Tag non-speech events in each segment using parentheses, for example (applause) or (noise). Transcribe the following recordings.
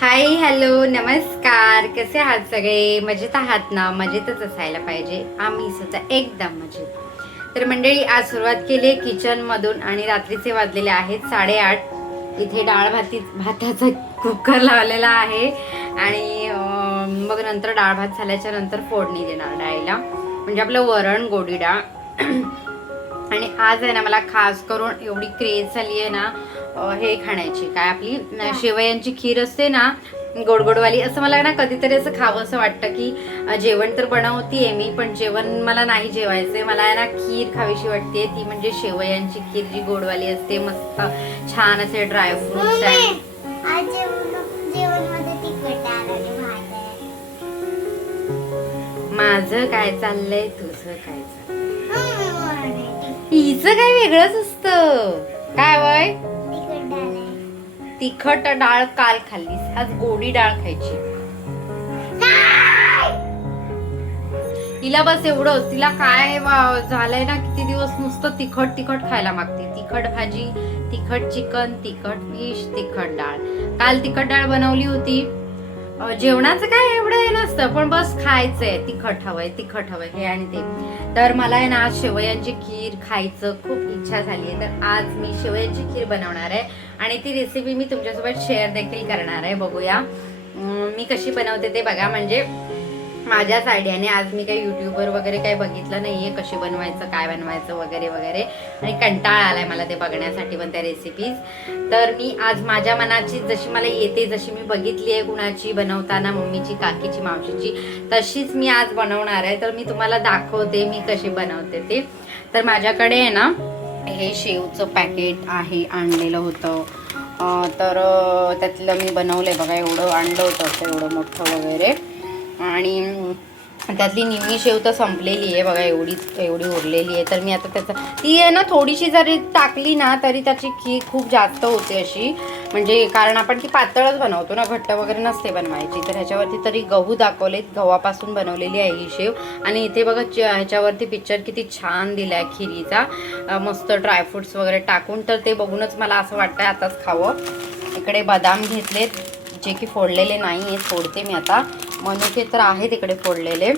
Hi hello नमस्कार. कसे आहात सगळे? मजेत आहात ना? मजेतच असायला पाहिजे. आम्ही सुद्धा एकदम मजेत. तर मंडळी आज सुरुवात केली आहे किचनमधून आणि रात्रीचे वाजलेले आहेत साडेआठ. इथे डाळ भाती भाताचा कुकर लावलेला आहे. आणि मग नंतर डाळ भात झाल्याच्यानंतर फोडणी देणार डाळीला. म्हणजे आपलं वरण गोडी डाळ (clears throat) आणि आज आहे ना मला खास करून एवढी क्रेज झाली आहे ना हे खाण्याची. काय आपली शेवयांची खीर असते ना गोडगोडवाली असं मला ना कधीतरी असं खावं असं वाटतं की जेवण तर बनवतीये मी पण जेवण मला नाही जेवायचंय. मला ना खीर खावीशी वाटते ती म्हणजे शेवयांची खीर जी गोडवाली असते मस्त छान असे ड्रायफ्रुट्स माझं काय चाललंय? तुझं काय चाललंय. हिचं काय वेगळंच असतं. काय वय. तिखट डाळ काल खाल्लीस. आज गोडी डाळ खायची. तिला बस एवढंच. तिला काय झालंय ना किती दिवस नुसतं तिखट तिखट खायला मागते. तिखट भाजी तिखट चिकन तिखट फिश तिखट डाळ. काल तिखट डाळ बनवली होती. जेवणाचं काय एवढं हे नसतं पण बस खायचंय. तिखट हवंय तिखट हवंय हे आणि ते. तर मला आहे ना आज शेवयांची खीर खायचं खूप इच्छा झाली आहे तर आज मी शेवयांची खीर बनवणार आहे आणि ती रेसिपी मी तुमच्यासोबत शेअर देखील करणार आहे. बघूया. मी कशी बनवते ते बघा. म्हणजे माझ्याच आयडियाने आज मी काही युट्यूबवर वगैरे काही बघितलं नाहीये कशी बनवायचं काय बनवायचं वगैरे वगैरे. आणि कंटाळा आलाय मला ते बघण्यासाठी पण त्या रेसिपीज तर मी आज माझ्या मनाची जशी मला येते जशी मी बघितली आहे कुणाची बनवताना मम्मीची काकीची मावशीची तशीच मी आज बनवणार आहे. तर मी तुम्हाला दाखवते मी कशी बनवते ते. तर माझ्याकडे आहे ना हे शेवचं पॅकेट आहे आणलेलं होतं. तर त्यातलं मी बनवलं आहे बघा एवढं आणलं होतं असं एवढं मोठं वगैरे. आणि त्यातली निम्मी शेव तर संपलेली आहे बघा एवढीच एवढी उरलेली आहे. तर मी आता त्याचं ती आहे ना थोडीशी जरी टाकली ना तरी त्याची खीर खूप जास्त होते अशी. म्हणजे कारण आपण ती पातळच बनवतो ना घट्ट वगैरे नसते बनवायची. तर ह्याच्यावरती तरी गहू दाखवलेत. गव्हापासून बनवलेली आहे ही शेव. आणि इथे बघा च- ह्याच्यावरती पिक्चर किती छान दिला आहे खिरीचा मस्त ड्रायफ्रुट्स वगैरे टाकून. तर ते बघूनच मला असं वाटतं आताच खावं. इकडे बदाम घेतलेत. जे की फोडलेले नाही आहेत फोडते मी आता. मनुके तर आहेत इकडे फोडलेले.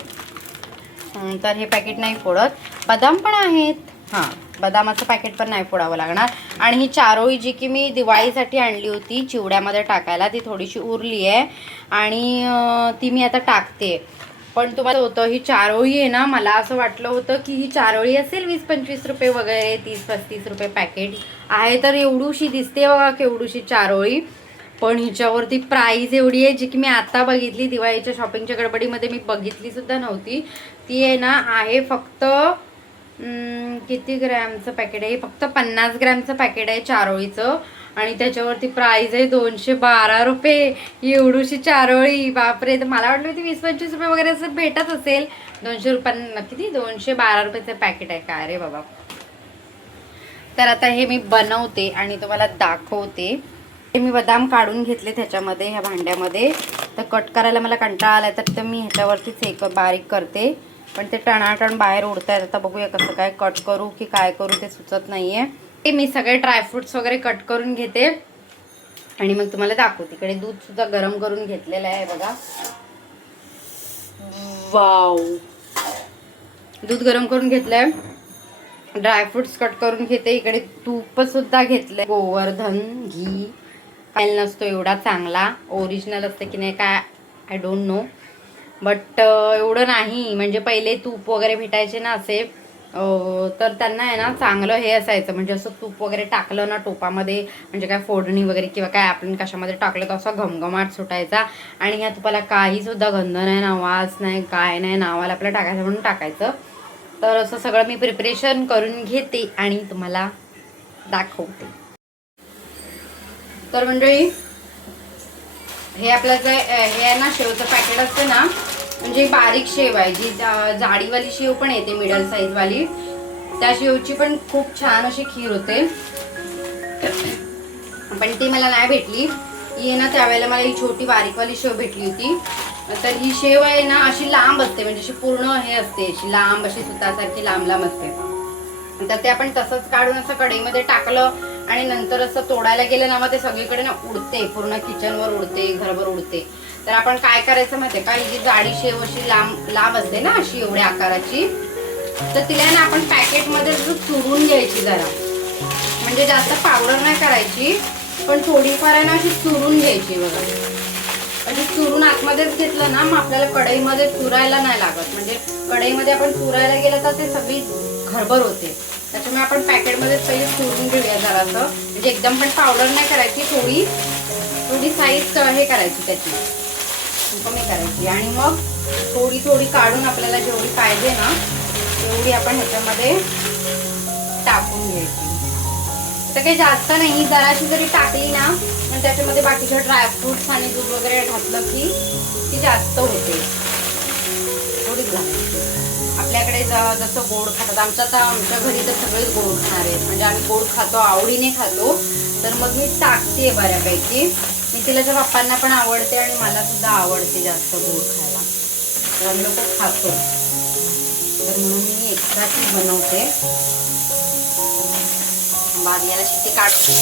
तर हे पॅकेट नाही फोडत. बदाम पण आहेत. हां बदामाचं पॅकेट पण नाही फोडावं लागणार. आणि ही चारोळी जी की मी दिवाळीसाठी आणली होती चिवड्यामध्ये टाकायला ती थोडीशी उरली आहे. आणि ती मी आता टाकते. पण तुम्हाला होतं ही चारोळी आहे ना मला असं वाटलं होतं की ही चारोळी असेल वीस पंचवीस रुपये वगैरे तीस पस्तीस रुपये पॅकेट आहे तर एवढूशी दिसते बघा केवढूशी चारोळी. पण हिच्यावरती प्राईज एवढी आहे जी की मी आता बघितली दिवाळीच्या शॉपिंगच्या गडबडीमध्ये मी बघितली सुद्धा नव्हती. ती आहे ना आहे फक्त किती ग्रॅमचं पॅकेट आहे? फक्त पन्नास ग्रॅमचं पॅकेट आहे चारोळीचं. आणि त्याच्यावरती प्राईज आहे दोनशे बारा रुपये. एवढूशी चारोळी. बापरे तर मला वाटलं ती वीस पंचवीस रुपये वगैरे असं भेटत असेल. दोनशे रुपयां किती? दोनशे बारा रुपयाचं पॅकेट आहे. काय रे बाबा. तर आता हे मी बनवते आणि तुम्हाला दाखवते. मी बदाम काढून घेतले त्याच्यामध्ये ह्या भांड्यामध्ये. तर कट करायला मला कंटाळा आला तर ते मी ह्याच्यावरतीच एक बारीक करते. पण ते टणाटण बाहेर उडतायत आता बघूया कसं काय कट करू की काय करू ते सुचत नाही आहे ते मी सगळे ड्रायफ्रुट्स वगैरे कट करून घेते. आणि मग तुम्हाला दाखवते इकडे दूध सुद्धा गरम करून घेतलेलं आहे बघा. वाव दूध गरम करून घेतलंय. ड्रायफ्रुट्स कट करून घेते. इकडे तूप सुद्धा घेतलंय. गोवर्धन घी. खायला नसतो एवढा चांगला. ओरिजिनल असतं की नाही काय आय डोंट नो बट एवढं नाही. म्हणजे पहिले तूप वगैरे भेटायचे ना असे तर त्यांना आहे ना चांगलं हे असायचं. म्हणजे असं तूप वगैरे टाकलं ना टोपामध्ये म्हणजे काय फोडणी वगैरे किंवा काय आपण कशामध्ये टाकलं तर असा घमघमाट सुटायचा. आणि ह्या तुपाला काही सुद्धा गंध नाही ना वास नाही काय नाही नावाला आपल्याला टाकायचं म्हणून टाकायचं. तर असं सगळं मी प्रिपरेशन करून घेते आणि तुम्हाला दाखवते. तर मंडळी हे आपलं जे हे आहे ना शेवचं पॅकेट असतं ना म्हणजे बारीक शेव आहे जी जाडीवाली शेव पण येते मिडल साईजवाली त्या शेवची पण खूप छान अशी खीर होते. पण ती मला नाही भेटली. ही आहे ना त्यावेळेला मला ही छोटी बारीकवाली शेव भेटली होती. तर ही शेव आहे ना अशी लांब असते म्हणजे अशी पूर्ण हे असते अशी लांब अशी सुतासारखी लांब लांब असते. तर ते आपण तसंच काढून असं कढईमध्ये टाकलं आणि नंतर असं तोडायला गेलं ना मग ते सगळीकडे ना उडते पूर्ण किचनवर उडते घरभर उडते. तर आपण काय करायचं माहितीये का? ही जी जाडी शेव अशी लांब लांब असते ना अशी एवढ्या आकाराची तर तिला ना आपण पॅकेटमध्ये चुरून घ्यायची जरा. म्हणजे जास्त पावडर नाही करायची पण थोडीफार आहे ना अशी चुरून घ्यायची बघा. म्हणजे चुरून आतमध्येच घेतलं ना मग आपल्याला कढईमध्ये चुरायला नाही लागत. म्हणजे कढईमध्ये आपण चुरायला गेलं तर ते सगळी घरभर होते. त्याच्यामुळे आपण पॅकेटमध्ये पहिले सोडून घेऊया जरासं. म्हणजे एकदम पण पावडर नाही करायची थोडी थोडी साईज हे करायची त्याची. कमी करायची. आणि मग थोडी थोडी काढून आपल्याला जेवढी पाहिजे ना तेवढी आपण ह्याच्यामध्ये टाकून घ्यायची. तर काही जास्त नाही जराशी जरी टाकली ना पण त्याच्यामध्ये बाकीच्या ड्रायफ्रुट्स आणि दूध वगैरे घातलं की ती जास्त होते. थोडीच घालायची आपल्याकडे जसं गोड खातात. आमच्या आता आमच्या घरी तर सगळेच गोड खाणार आहेत. म्हणजे आम्ही गोड खातो आवडीने खातो. तर मग मी टाकते बऱ्यापैकी. मी तिलाच्या पप्पांना पण आवडते आणि मला सुद्धा आवडते जास्त गोड खायला. तर आम्ही लोक खातो. तर म्हणून मी एक्स्ट्राची बनवते. बाद याला शिट्टी काढते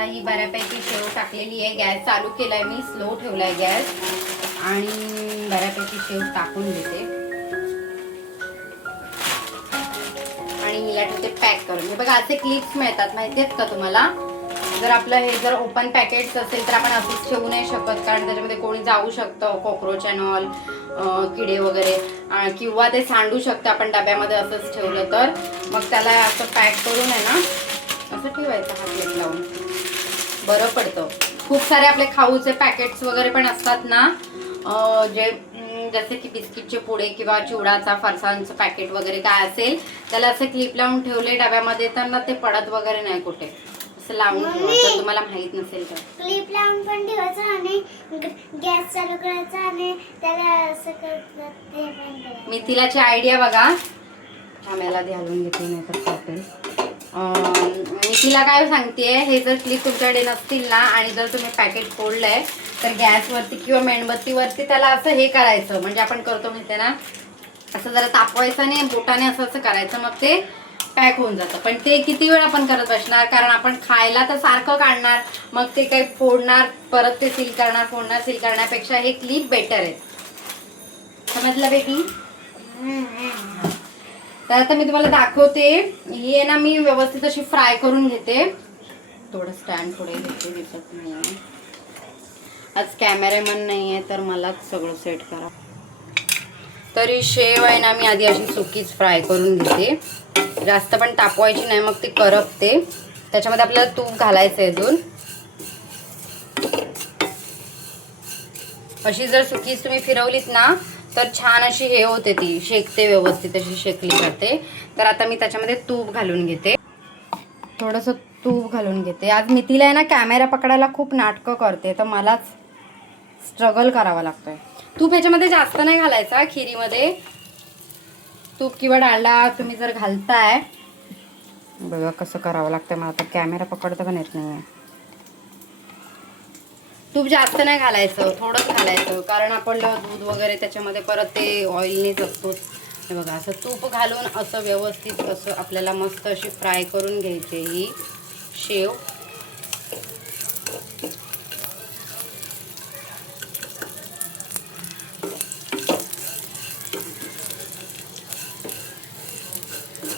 आता ही बऱ्यापैकी शेव टाकलेली आहे. गॅस चालू केलाय मी स्लो ठेवलाय गॅस. आणि बऱ्यापैकी शेव टाकून घेते. आणि हिला तिथे पॅक करून. हे बघा असे क्लिप्स मिळतात. माहिती आहेत का तुम्हाला? जर आपलं हे जर ओपन पॅकेट्स असेल तर आपण असंच ठेवू नाही शकत. कारण त्याच्यामध्ये कोणी जाऊ शकतं कॉक्रोच अँड ऑल किडे वगैरे. किंवा ते सांडू शकतं आपण डब्यामध्ये असंच ठेवलं तर. मग त्याला असं पॅक करून आहे ना असं ठेवायचं हा प्लेट लावून. बरं पडतं. खूप सारे आपले खाऊचे पॅकेट्स वगैरे पण असतात ना. जे जसे की बिस्किटचे पुडे किंवा चिवडाचा फरसाणचं पॅकेट वगैरे काय असेल त्याला असं क्लिप लावून ठेवले डब्यामध्ये तर ना ते पडत वगैरे नाही कुठे. असं लावून तुम्हाला माहीत नसेल तर. क्लिप लावून पण ठेवायचं आणि गॅस चालू करायचा आणि त्याला असं करतात. मेथीलाची आयडिया बघा. आम्हाला घालून घेते नाही तर मी तिला काय सांगते हे जर क्लिप तुमच्याकडे नसतील ना आणि जर तुम्ही पॅकेट फोडलंय तर गॅसवरती किंवा मेणबत्तीवरती त्याला असं हे करायचं. म्हणजे आपण करतो म्हणते ना असं जरा तापवायचं आणि बोटाने असं असं करायचं मग ते पॅक होऊन जातं. पण ते किती वेळ आपण करत बसणार? कारण आपण खायला तर सारखं काढणार मग ते काही फोडणार परत ते सील करणार फोडणार सील करण्यापेक्षा हे क्लिप बेटर आहे. समजलं बेटी? तर आता मी तुम्हाला दाखवते. ही आहे ना मी व्यवस्थित अशी फ्राय करून घेते. थोडं स्टँड पुढे घेते दिसत नाही आज कॅमेरामॅन नाही आहे तर मलाच सगळं सेट करा. तरी शेव आहे ना मी आधी अशी सुकीच फ्राय करून घेते. जास्त पण तापवायची नाही मग ती करपते. त्याच्यामध्ये आपल्याला तूप घालायचं आहे अजून. अशी जर सुकीच तुम्ही फिरवलीत ना तर छान अशी हे होते ती शेकते व्यवस्थित अशी शेकली जाते. तर आता मी त्याच्यामध्ये तूप घालून घेते. थोडंसं तूप घालून घेते. आज मी तिला आहे ना कॅमेरा पकडायला खूप नाटकं करते तर मलाच स्ट्रगल करावा लागतोय. तूप ह्याच्यामध्ये जास्त नाही घालायचा खिरीमध्ये. तूप किंवा डालडा तुम्ही जर घालताय. बघा कसं करावं लागतं मला आता कॅमेरा पकडता पण येत नाही तूप जास्त नाही घालायचं थोडंच घालायचं. कारण आपण दूध वगैरे त्याच्यामध्ये परत ते ऑइलनेच असतो. हे बघा असं तूप घालून असं व्यवस्थित असं आपल्याला मस्त अशी फ्राय करून घ्यायची ही शेव.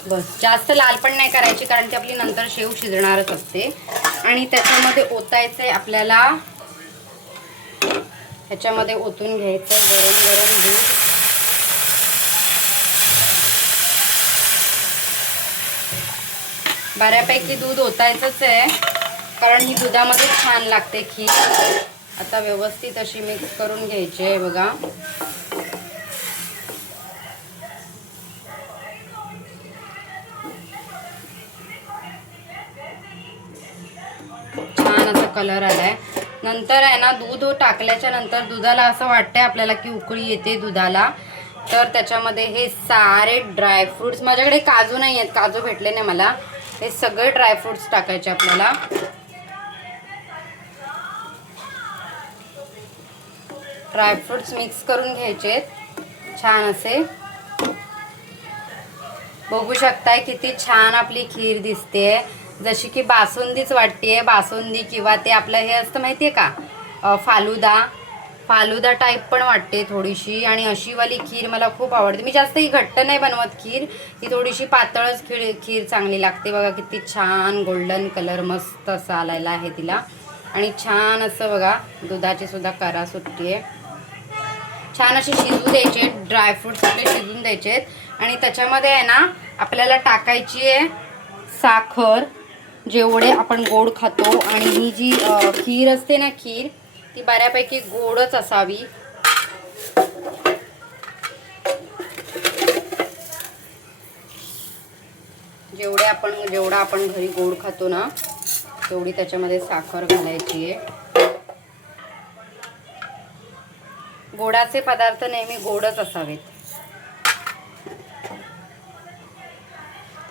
बस जास्त लाल पण नाही करायची कारण ती आपली नंतर शेव शिजणारच असते. आणि त्याच्यामध्ये ओतायचं आहे आपल्याला ह्याच्यामध्ये ओतून घ्यायचं गरम गरम दूध. बऱ्यापैकी दूध ओतायचंच आहे कारण ही दुधामध्ये छान लागते खीर. आता व्यवस्थित अशी मिक्स करून घ्यायची आहे बघा. छान असा कलर आलाय. नंतर आहे ना दूध टाकल्याच्या नंतर दुधाला असं वाटतंय आपल्याला की उकळी येते दुधाला. तर त्याच्यामध्ये हे सारे ड्रायफ्रुट्स माझ्याकडे काजू नाही आहेत काजू भेटले नाही मला. हे सगळे ड्रायफ्रुट्स टाकायचे आपल्याला. ड्रायफ्रुट्स मिक्स करून घ्यायचे. छान असे. बघू शकताय किती छान आपली खीर दिसते जशी की बासुंदीच वाटते बासुंदी किंवा ते आपलं हे असतं माहिती आहे का फालुदा. फालुदा टाईप पण वाटते थोडीशी आणि अशीवाली खीर मला खूप आवडते. मी जास्त ही घट्ट नाही बनवत खीर. ही थोडीशी पातळच खीर खीर चांगली लागते. बघा किती छान गोल्डन कलर मस्त असा आलेला आहे तिला. आणि छान असं बघा दुधाची सुद्धा करा सुटते छान असे शिजू द्यायचे ड्रायफ्रुट्स आपले शिजून द्यायचे आणि त्याच्यामध्ये आहे ना आपल्याला टाकायची आहे साखर. जेवढे आपण गोड खातो आणि ही जी खीर असते ना खीर ती बऱ्यापैकी गोडच असावी. जेवढे आपण जेवढा आपण घरी गोड खातो ना तेवढी त्याच्यामध्ये साखर घालायची आहे. गोडाचे पदार्थ नेहमी गोडच असावेत.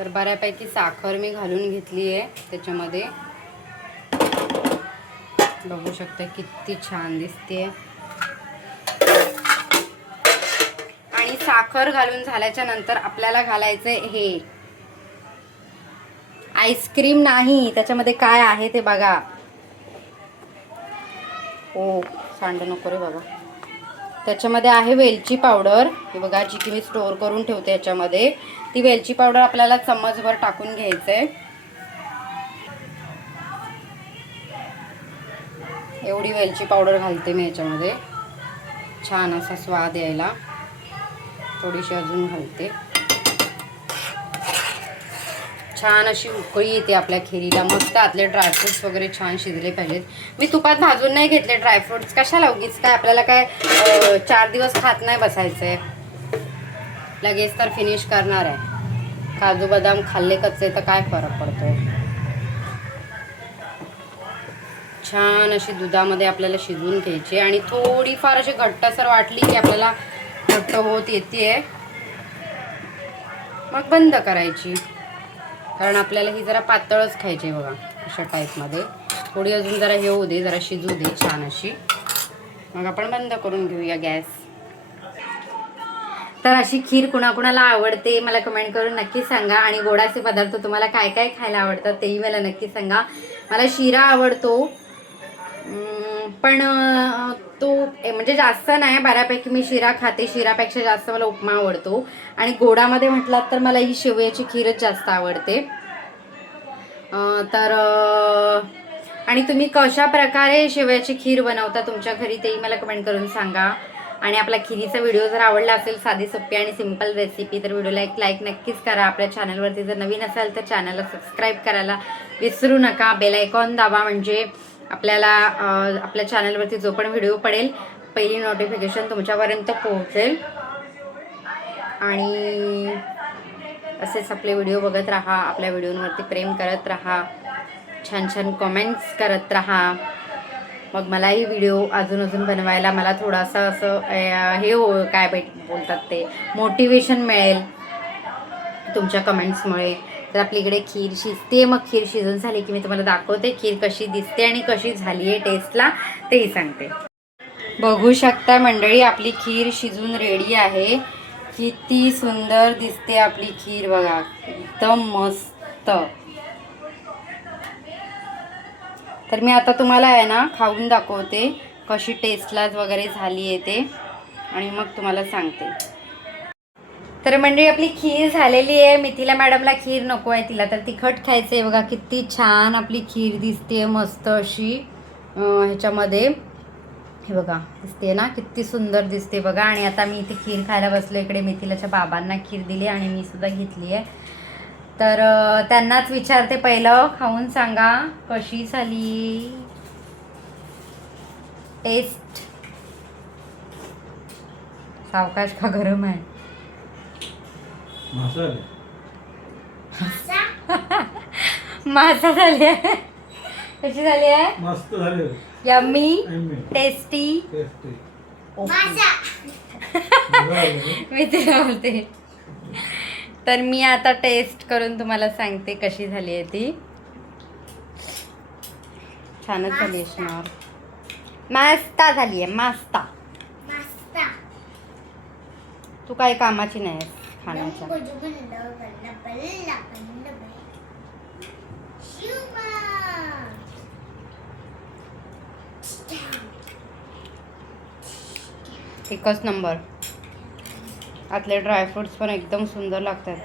तर बऱ्यापैकी साखर मी घालून घेतली आहे त्याच्यामध्ये. बघू शकता किती छान दिसते आणि साखर घालून झाल्याच्यानंतर आपल्याला घालायचंय हे. आईस्क्रीम नाही त्याच्यामध्ये काय आहे ते बघा. हो सांड नको रे बाबा. त्याच्यामध्ये आहे वेलची पावडर. हे बघा जी की मी स्टोअर करून ठेवते याच्यामध्ये. ती वेलची पावडर आपल्याला चम्मचभर टाकून घ्यायचं आहे एवढी वेलची पावडर घालते मी याच्यामध्ये. छान असा स्वाद यायला. थोडीशी अजून घालते. छान अशी उकळी येते आपल्या खिरीला. मस्त आतले ड्रायफ्रुट्स वगैरे छान शिजले पाहिजेत. मी तुपात भाजून नाही घेतले ड्रायफ्रुट्स कशाला उगीच काय आपल्याला काय चार दिवस खात नाही बसायचंय. लगेच तर फिनिश करणार आहे. काजू बदाम खाल्ले कच्चे तर काय फरक पडतो छान अशी दुधामध्ये आपल्याला शिजवून घ्यायची आणि थोडीफार अशी घट्टसर वाटली की आपल्याला घट्ट होत येते मग बंद करायची. कारण आपल्याला ही जरा पातळच खायची आहे बघा अशा टाईपमध्ये थोडी अजून जरा हे होऊ दे जरा शिजू दे छान अशी. मग आपण बंद करून घेऊया गॅस. तर अशी खीर कुणाकुणाला आवडते मला कमेंट करून नक्की सांगा. आणि गोडाचे पदार्थ तुम्हाला काय काय खायला आवडतात तेही मला नक्की सांगा. मला शिरा आवडतो. पण तो ए, म्हणजे जास्त नाही बऱ्यापैकी मी शिरा खाते. शिरापेक्षा जास्त मला उपमा आवडतो. आणि गोडामध्ये म्हटलात तर मला ही शेवयाची खीरच जास्त आवडते. तर आणि तुम्ही कशा प्रकारे शेवयाची खीर बनवता तुमच्या घरी तेही मला कमेंट करून सांगा. आणि आपला खिरीचा व्हिडिओ जर आवडला असेल साधी सोपी आणि सिंपल रेसिपी तर व्हिडिओला एक लाईक नक्कीच करा. आपल्या चॅनलवरती जर नवीन असाल तर चॅनलला सबस्क्राईब करायला विसरू नका. बेल आयकॉन दाबा म्हणजे आपल्याला आपल्या चॅनलवरती जो पण व्हिडिओ पडेल पहिली नोटिफिकेशन तुमच्यापर्यंत पोहोचेल. आणि असेच आपले व्हिडिओ बघत राहा आपल्या व्हिडिओवरती प्रेम करत राहा छान छान कमेंट्स करत राहा. मग मलाही व्हिडिओ अजून अजून बनवायला मला थोडासा असं हे हो काय भेट बोलतात ते मोटिवेशन मिळेल तुमच्या कमेंट्समुळे तर आपली इकडे खीर शिजते. मग खीर शिजून झाली की मी तुम्हाला दाखवते खीर कशी दिसते आणि कशी झाली आहे टेस्टला तेही सांगते. बघू शकता मंडळी आपली खीर शिजून रेडी आहे. किती सुंदर दिसते आपली खीर बघा. एकदम मस्त. तर मी आता तुम्हाला आहे ना खाऊन दाखवते कशी टेस्टला वगैरे झाली आहे ते. आणि मग तुम्हाला सांगते. तर मंडळी आपली खीर झालेली आहे. मिथिला मॅडमला खीर नको आहे तिला. तर तिखट खायचं आहे बघा किती छान आपली खीर दिसते मस्त अशी ह्याच्यामध्ये. हे बघा दिसते ना? किती सुंदर दिसते बघा. आणि आता मी इथे खीर खायला बसलो इकडे. मिथिलाच्या बाबांना खीर दिली आणि मी सुद्धा घेतली आहे. तर त्यांनाच विचारते पहिलं. खाऊन सांगा कशी झाली? टेस्ट सावकाश का गरम आहे? मसाले माझा (laughs) झाली. आहे कशी झाली आहे? मस्त झाले. Yummy tasty. टेस्टी. मी तिला बोलते. तर मी आता टेस्ट करून तुम्हाला सांगते कशी झाली आहे ती. छानच झाली असणार मास्ता झाली आहे मास्ता. मस्त. तू काही कामाची नाही खाण्याचा. एकच नंबर. आतले ड्रायफ्रुट्स पण एकदम सुंदर लागतात.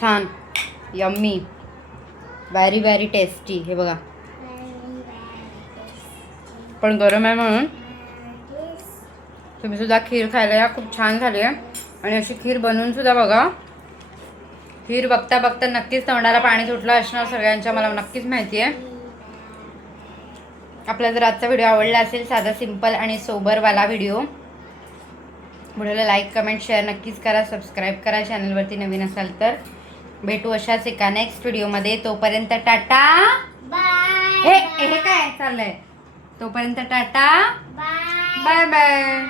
छान. यम्मी व्हेरी व्हेरी टेस्टी हे बघा. पण गरम आहे म्हणून तुम्ही सुद्धा खीर खायला या खूप छान झाली आहे. आणि अशी खीर बनवून सुद्धा बघा. खीर बघता बघता नक्कीच तोंडाला पाणी सुटलं असणार सगळ्यांच्या मला नक्कीच माहिती आहे. आपल्याला जर आजचा व्हिडिओ आवडला असेल साधा सिंपल आणि सोबरवाला व्हिडिओ व्हिडिओला लाईक कमेंट शेअर नक्कीच करा सबस्क्राईब करा चॅनलवरती नवीन असाल तर. भेटू अशाच एका नेक्स्ट व्हिडिओमध्ये. तोपर्यंत टाटा! हे हे काय चाललंय? तोपर्यंत टाटा! Bye bye!